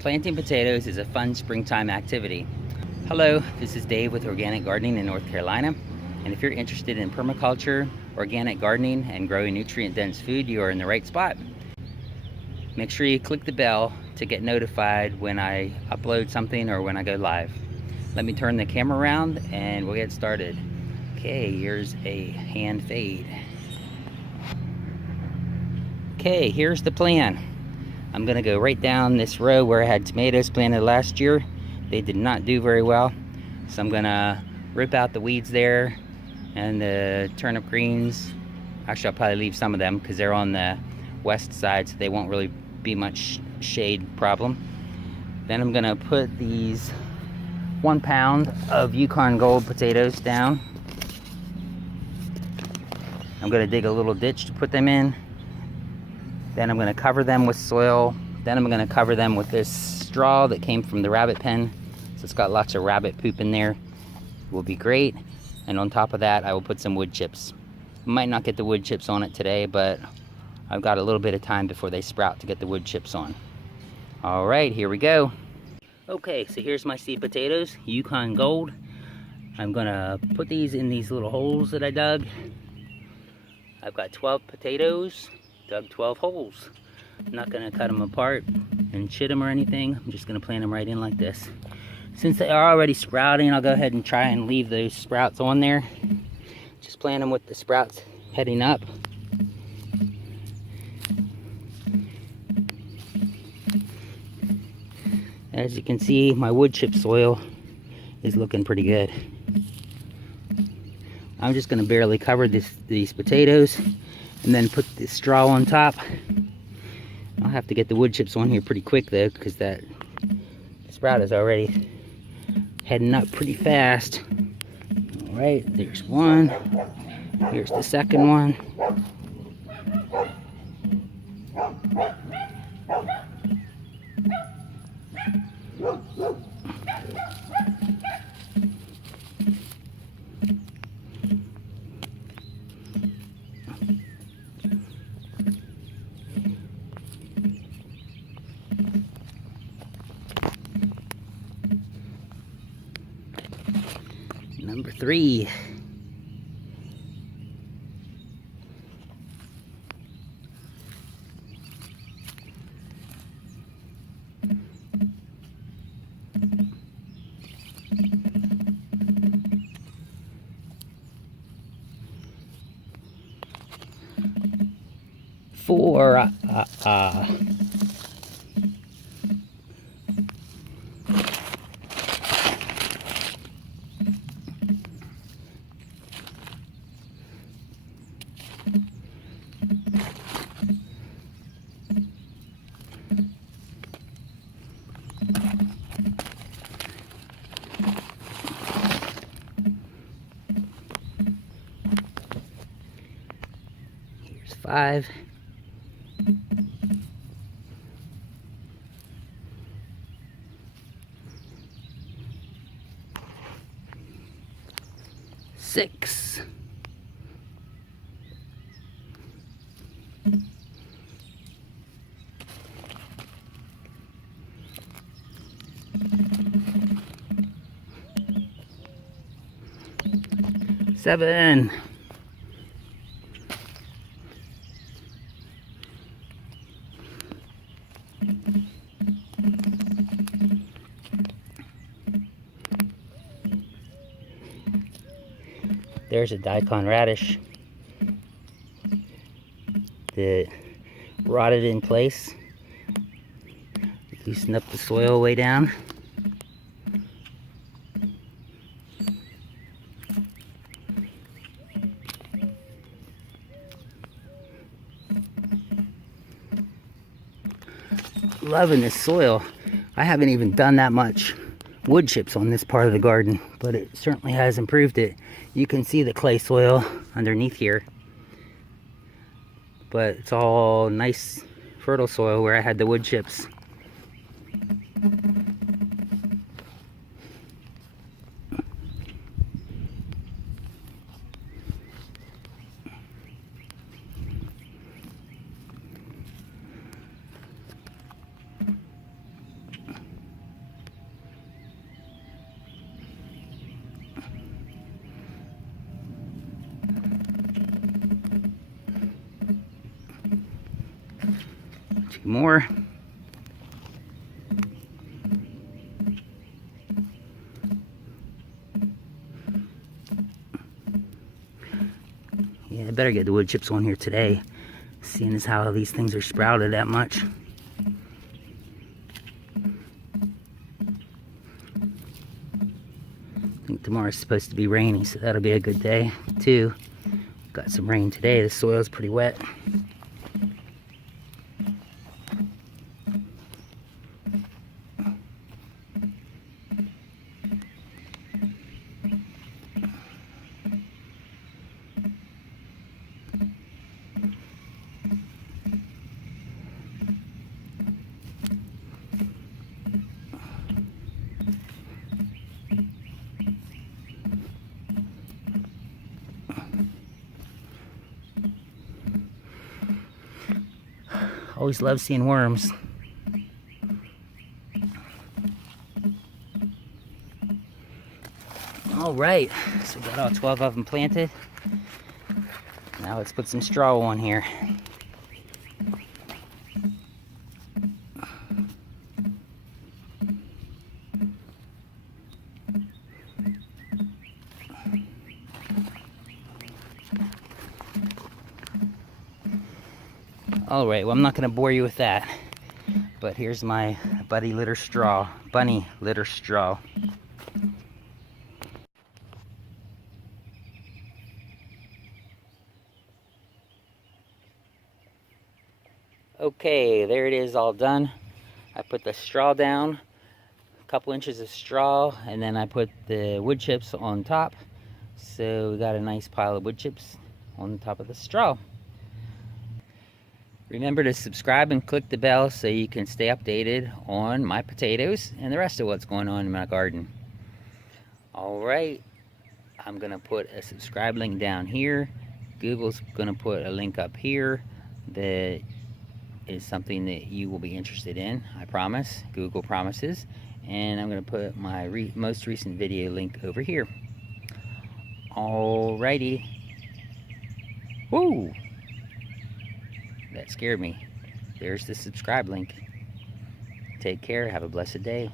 Planting potatoes is a fun springtime activity. Hello, this is Dave with Organic Gardening in North Carolina. And if you're interested in permaculture, organic gardening, and growing nutrient-dense food, you are in the right spot. Make sure you click the bell to get notified when I upload something or when I go live. Let me turn the camera around and we'll get started. Okay, here's a hand fade. Okay, here's the plan. I'm gonna go right down this row where I had tomatoes planted last year. They did not do very well. So I'm gonna rip out the weeds there and the turnip greens. Actually, I'll probably leave some of them because they're on the west side, so they won't really be much shade problem. Then I'm gonna put these 1 pound of Yukon Gold potatoes down. I'm gonna dig a little ditch to put them in. Then I'm going to cover them with soil. Then I'm going to cover them with this straw that came from the rabbit pen. So it's got lots of rabbit poop in there. It will be great. And on top of that, I will put some wood chips. Might not get the wood chips on it today, but I've got a little bit of time before they sprout to get the wood chips on. All right, here we go. Okay, so here's my seed potatoes, Yukon Gold. I'm going to put these in these little holes that I dug. I've got 12 potatoes. Dug 12 holes. I'm not going to cut them apart and chit them or anything. I'm just going to plant them right in like this. Since they are already sprouting, I'll go ahead and try and leave those sprouts on there. Just plant them with the sprouts heading up. As you can see, my wood chip soil is looking pretty good. I'm just going to barely cover these potatoes and then put the straw on top. I'll have to get the wood chips on here pretty quick though, because that sprout is already heading up pretty fast. All right, there's one. Here's the second one. Number 3. Four. 5. Six. Seven. There's a daikon radish that rotted in place. Loosen up the soil way down. Loving this soil. I haven't even done that much wood chips on this part of the garden, but it certainly has improved it. You can see the clay soil underneath here, but it's all nice fertile soil where I had the wood chips. few more. Yeah, I better get the wood chips on here today, seeing as how these things are sprouted that much. I think tomorrow's supposed to be rainy, so that'll be a good day too. Got some rain today. The soil's pretty wet. Always love seeing worms. All right, so we got all 12 of them planted. Now let's put some straw on here. All right, well, I'm not going to bore you with that, but here's my bunny litter straw. Okay, there it is, all done. I put the straw down, a couple inches of straw, and then I put the wood chips on top. So we got a nice pile of wood chips on top of the straw. Remember to subscribe and click the bell so you can stay updated on my potatoes and the rest of what's going on in my garden. Alright, I'm going to put a subscribe link down here. Google's going to put a link up here that is something that you will be interested in. I promise. Google promises. And I'm going to put my most recent video link over here. Alrighty. Woo! That scared me. There's the subscribe link. Take care. Have a blessed day.